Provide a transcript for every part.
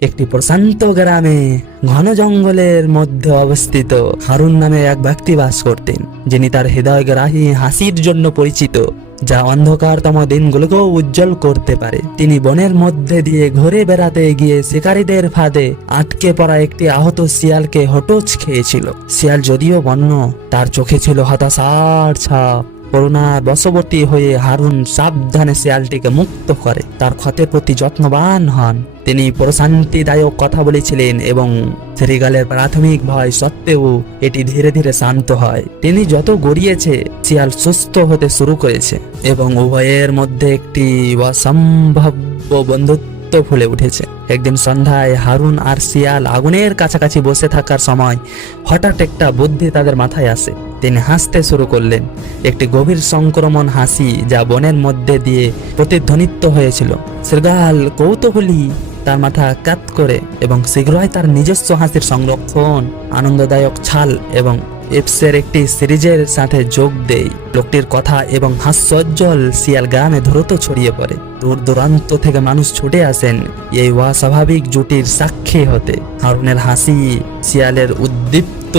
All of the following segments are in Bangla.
একটি প্রশান্ত গ্রামে ঘন জঙ্গলের মধ্যে অবস্থিত হারুন নামে এক ব্যক্তি বাস করতেন, যিনি তার হৃদয়গ্রাহী হাসির জন্য পরিচিত, যা অন্ধকারতম দিনগুলোকেও উজ্জ্বল করতে পারে। তিনি বনের মধ্যে দিয়ে ঘুরে বেড়াতে গিয়ে শিকারীদের ফাঁদে আটকে পড়া একটি আহত শিয়ালকে হটোচ খেয়েছিল। শিয়াল যদিও বন্য, তার চোখে ছিল হতাশার ছাপ। করুণার বশবর্তী হয়ে হারুন সাবধানে শিয়ালটিকে মুক্ত করে। তার ক্ষতের প্রতি যত্নবান হন। তিনি প্রশান্তিদায়ক কথা বলেছিলেন এবং শ্রীগালের প্রাথমিক ভয় সত্ত্বেও এটি ধীরে ধীরে শান্ত হয়। তিনি যত গড়িয়েছে, শিয়াল সুস্থ হতে শুরু করেছে এবং উভয়ের মধ্যে একটি অসম্ভাব্য বন্ধুত্ব ফুলে উঠেছে। একদিন সন্ধ্যায় হারুন আর শিয়াল আগুনের কাছাকাছি বসে থাকার সময় হঠাৎ একটা বুদ্ধি তাদের মাথায় আসে। তিনি হাসতে শুরু করলেন। একটি গভীর সংক্রমণ হাসি যা বনের মধ্যে দিয়ে প্রতিধ্বনিত হয়েছিল। শ্রীগাল কৌতূহলী তার মাথা কাত করে এবং শীঘ্রই তার নিজস্ব হাসির সংরক্ষণ, আনন্দদায়ক ছাল এবং এপসের একটি সিরিজের সাথে যোগ দেয় লোকটির কথা এবং হাস্যজ্জ্বল শিয়াল গ্রামে দ্রুত ছড়িয়ে পড়ে। দূর দূরান্ত থেকে মানুষ ছুটে আসেন এই অস্বাভাবিক জুটির সাক্ষী হতে। হারুনের হাসি, শিয়ালের উদ্দীপ্ত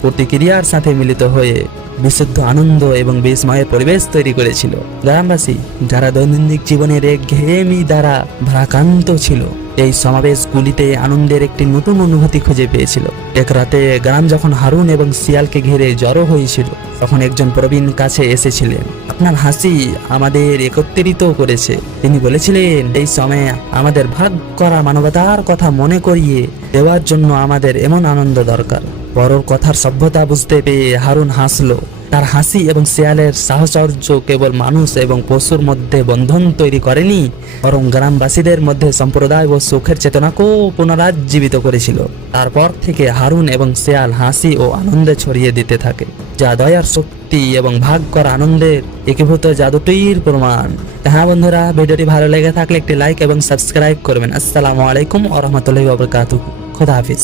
প্রতিক্রিয়ার সাথে মিলিত হয়ে বিশুদ্ধ আনন্দ এবং বিস্ময়ের পরিবেশ তৈরি করেছিল। গ্রামবাসী, যারা দৈনন্দিন জীবনের এক ঘেয়েমি দ্বারা ভারাক্রান্ত ছিল এই সমাবেশগুলিতে আনন্দের একটি নতুন অনুভূতি খুঁজে পেয়েছিল। এক রাতে গ্রাম যখন হারুন এবং শিয়ালকে ঘিরে জড়ো হয়েছিল, তখন একজন প্রবীণ কাছে এসেছিলেন। আপনার হাসি আমাদের একত্রিত করেছে। তিনি বলেছিলেন, এই সময়ে আমাদের ভাগ করা মানবতার কথা মনে করিয়ে দেওয়ার জন্য আমাদের এমন আনন্দ দরকার। বড়র কথার সভ্যতা বুঝতে পেয়ে হারুন হাসলো। তার হাসি এবং শিয়ালের সাহচর্য কেবল মানুষ এবং পশুর মধ্যে বন্ধন তৈরি করেনি, বরং গ্রামবাসীদের মধ্যে সম্প্রদায় ও সুখের চেতনাকেও পুনরাজ্জীবিত করেছিল। তারপর থেকে হারুন এবং শিয়াল হাসি ও আনন্দে ছড়িয়ে দিতে থাকে, যা দয়ার শক্তি এবং ভাগ করা আনন্দের একীভূত জাদুটির প্রমাণ। হ্যাঁ বন্ধুরা, ভিডিওটি ভালো লেগে থাকলে একটি লাইক এবং সাবস্ক্রাইব করবেন। আসসালামু আলাইকুম আ রহমতুল্লাহি খোদা হাফিজ।